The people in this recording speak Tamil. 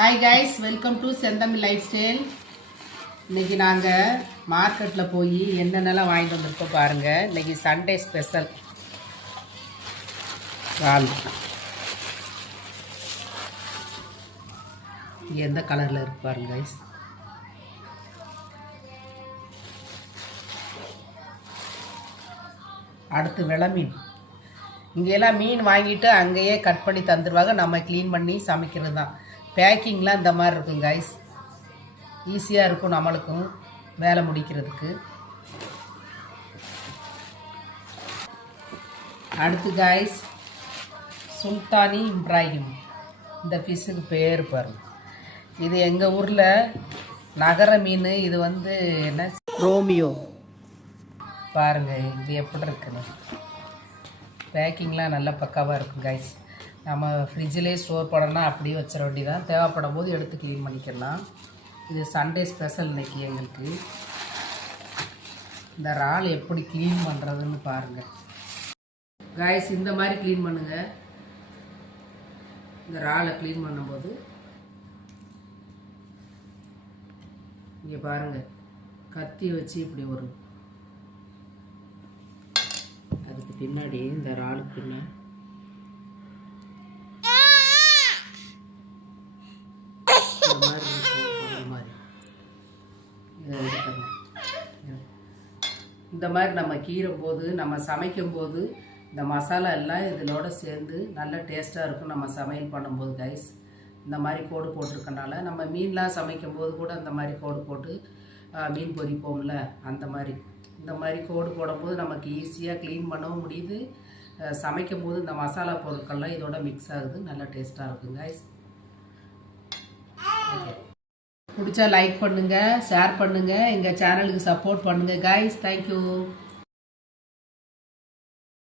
ஹாய் கைஸ், வெல்கம் டு செந்தமிழ் லைஃப் ஸ்டைல். இன்றைக்கி நாங்கள் மார்க்கெட்டில் போய் என்னென்னலாம் வாங்கிட்டு வந்திருக்கோம் பாருங்கள். இன்றைக்கி சண்டே ஸ்பெஷல் இறால். இங்கே எந்த கலரில் இருக்கு பாருங்க கைஸ். அடுத்து வெலை மீன். இங்கெல்லாம் மீன் வாங்கிட்டு அங்கேயே கட் பண்ணி தந்துடுவாங்க, நம்ம க்ளீன் பண்ணி சமைக்கிறது தான். பேக்கிங்லாம் இந்த மாதிரி இருக்கும் கைஸ், ஈஸியாக இருக்கும் நம்மளுக்கும் வேலை முடிக்கிறதுக்கு. அடுத்து கைஸ், சுல்தானி இப்ராஹிம், இந்த ஃபிஷ்ஷுக்கு பேர் பாருங்க. இது எங்கள் ஊரில் நகர மீன். இது வந்து என்ன, ரோமியோ பாருங்கள் இது எப்படி இருக்குன்னு. பேக்கிங்லாம் நல்லா பக்காவாக இருக்கும் கைஸ். நம்ம ஃப்ரிட்ஜிலே ஸ்டோர் பண்ணோன்னா அப்படியே வச்சிட வேண்டியதான், தேவைப்படும் போது எடுத்து க்ளீன் பண்ணிக்கலாம். இது சண்டே ஸ்பெஷல் இன்றைக்கி எங்களுக்கு. இந்த இறால் எப்படி க்ளீன் பண்ணுறதுன்னு பாருங்கள் கைஸ். இந்த மாதிரி க்ளீன் பண்ணுங்கள். இந்த இறாலை க்ளீன் பண்ணும்போது இங்கே பாருங்கள், கத்தி வச்சு இப்படி வரும். அதுக்கு பின்னாடி இந்த இறாலுக்கு பின்னாடி இந்த மாதிரி நம்ம கீறும் போது, நம்ம சமைக்கும் போது இந்த மசாலா எல்லாம் இதோட சேர்ந்து நல்ல டேஸ்ட்டாக இருக்கும் நம்ம சமையல் பண்ணும்போது கைஸ். இந்த மாதிரி கோடு போட்டிருக்கனால நம்ம மீன்லாம் சமைக்கும் போது கூட இந்த மாதிரி கோடு போட்டு மீன் பொரிப்போம்ல, அந்த மாதிரி இந்த மாதிரி கோடு போடும்போது நமக்கு ஈஸியாக க்ளீன் பண்ணவும் முடியுது. சமைக்கும் போது இந்த மசாலா பொருட்கள்லாம் இதோட மிக்ஸ் ஆகுது, நல்லா டேஸ்ட்டாக இருக்கும் கைஸ். பிடிச்சா லைக் பண்ணுங்கள், ஷேர் பண்ணுங்கள், எங்கள் சேனலுக்கு சப்போர்ட் பண்ணுங்கள் கைஸ். தேங்க்யூ.